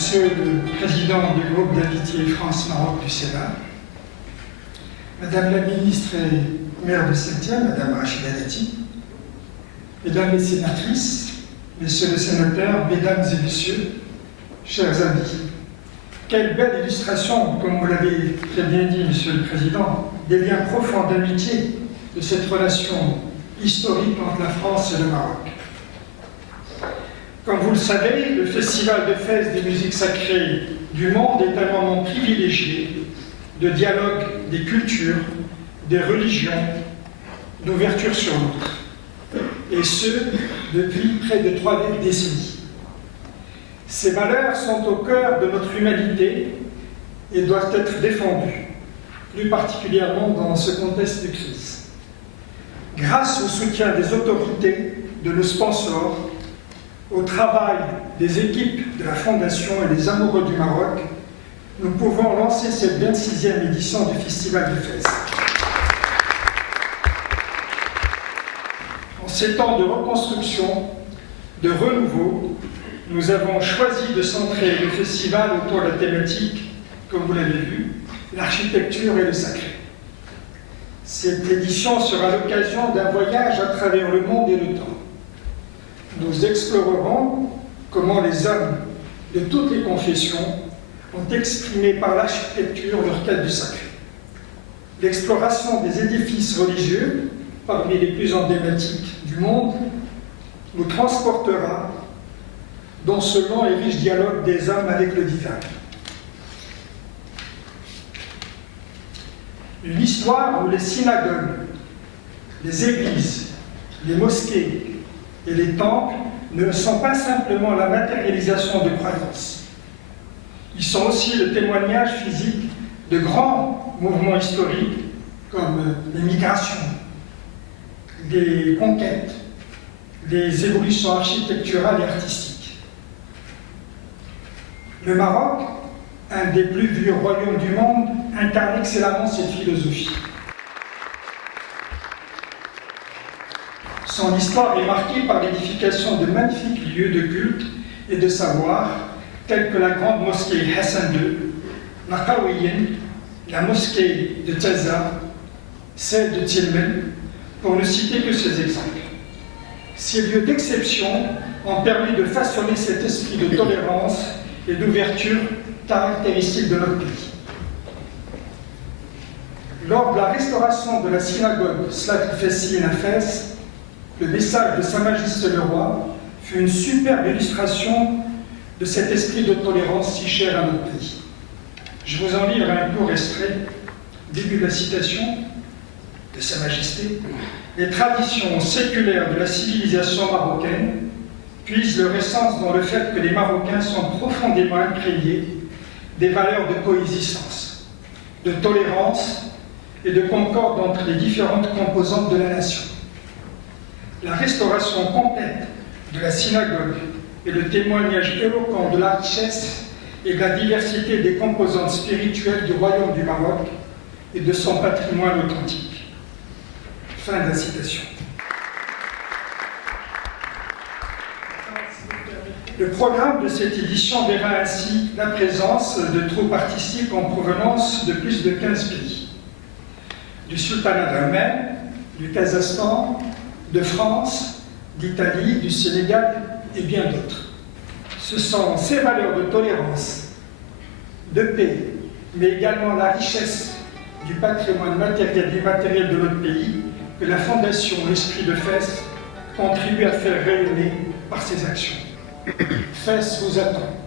Monsieur le Président du groupe d'amitié France-Maroc du Sénat, Madame la Ministre et maire de Saint-Étienne, Madame Rachida Dati, Mesdames les sénatrices, Messieurs les sénateurs, Mesdames et Messieurs, chers amis, quelle belle illustration, comme vous l'avez très bien dit, Monsieur le Président, des liens profonds d'amitié de cette relation historique entre la France et le Maroc. Comme vous le savez, le Festival de Fès des musiques sacrées du monde est un moment privilégié de dialogue des cultures, des religions, d'ouverture sur l'autre, et ce, depuis près de 3 décennies. Ces valeurs sont au cœur de notre humanité et doivent être défendues, plus particulièrement dans ce contexte de crise. Grâce au soutien des autorités, de nos sponsors, au travail des équipes de la Fondation et des Amoureux du Maroc, nous pouvons lancer cette 26e édition du Festival de Fès. En ces temps de reconstruction, de renouveau, nous avons choisi de centrer le festival autour de la thématique, comme vous l'avez vu, l'architecture et le sacré. Cette édition sera l'occasion d'un voyage à travers le monde et le temps. Nous explorerons comment les hommes de toutes les confessions ont exprimé par l'architecture leur quête du sacré. L'exploration des édifices religieux, parmi les plus emblématiques du monde, nous transportera dans ce long et riche dialogue des hommes avec le divin. Une histoire où les synagogues, les églises, les mosquées et les temples ne sont pas simplement la matérialisation de croyances. Ils sont aussi le témoignage physique de grands mouvements historiques comme les migrations, les conquêtes, les évolutions architecturales et artistiques. Le Maroc, un des plus vieux royaumes du monde, incarne excellemment cette philosophie. Son histoire est marquée par l'édification de magnifiques lieux de culte et de savoir, tels que la grande mosquée Hassan II, la Qawiyin, la mosquée de Taza, celle de Tilmen, pour ne citer que ces exemples. Ces lieux d'exception ont permis de façonner cet esprit de tolérance et d'ouverture caractéristique de notre pays. Lors de la restauration de la synagogue Slat al-Fessin à Fès, le message de Sa Majesté le Roi fut une superbe illustration de cet esprit de tolérance si cher à notre pays. Je vous en livre un court extrait, début de la citation de Sa Majesté. Les traditions séculaires de la civilisation marocaine puisent leur essence dans le fait que les Marocains sont profondément imprégnés des valeurs de coexistence, de tolérance et de concorde entre les différentes composantes de la nation. La restauration complète de la synagogue est le témoignage éloquent de la richesse et de la diversité des composantes spirituelles du royaume du Maroc et de son patrimoine authentique. Fin de la citation. Le programme de cette édition verra ainsi la présence de troupes artistiques en provenance de plus de 15 pays. Du Sultanat d'Oman, du Kazakhstan, de France, d'Italie, du Sénégal et bien d'autres. Ce sont ces valeurs de tolérance, de paix, mais également la richesse du patrimoine matériel et immatériel de notre pays que la Fondation L'Esprit de Fès contribue à faire rayonner par ses actions. Fès vous attend.